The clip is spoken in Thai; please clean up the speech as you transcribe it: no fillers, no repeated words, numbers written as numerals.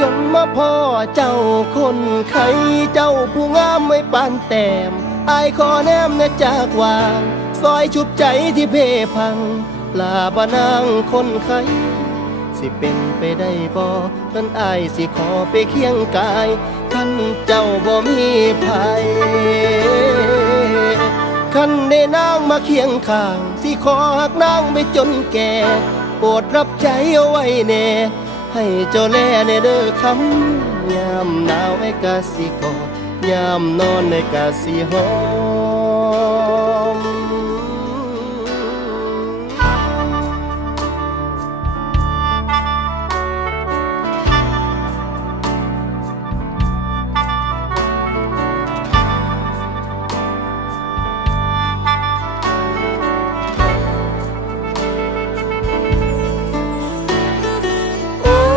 จนมาพ่อเจ้าคนไข้เจ้าผู้งามไม่ปานแต้มอายขอแนมนะจากวางซอยชุบใจที่เพพังลาบานางคนไข้สิเป็นไปได้บ่ท่านอายสิขอไปเคียงกายท่านเจ้าบ่มีภัยคันได้นางมาเคียงข้างสิขอหักนางไปจนแก่โปรดรับใจเอาไว้แน่ให้เจ้าแลในเด้อคำยามหนาวไอ้กะสิกอดยามนอนไอ้กะสิหอม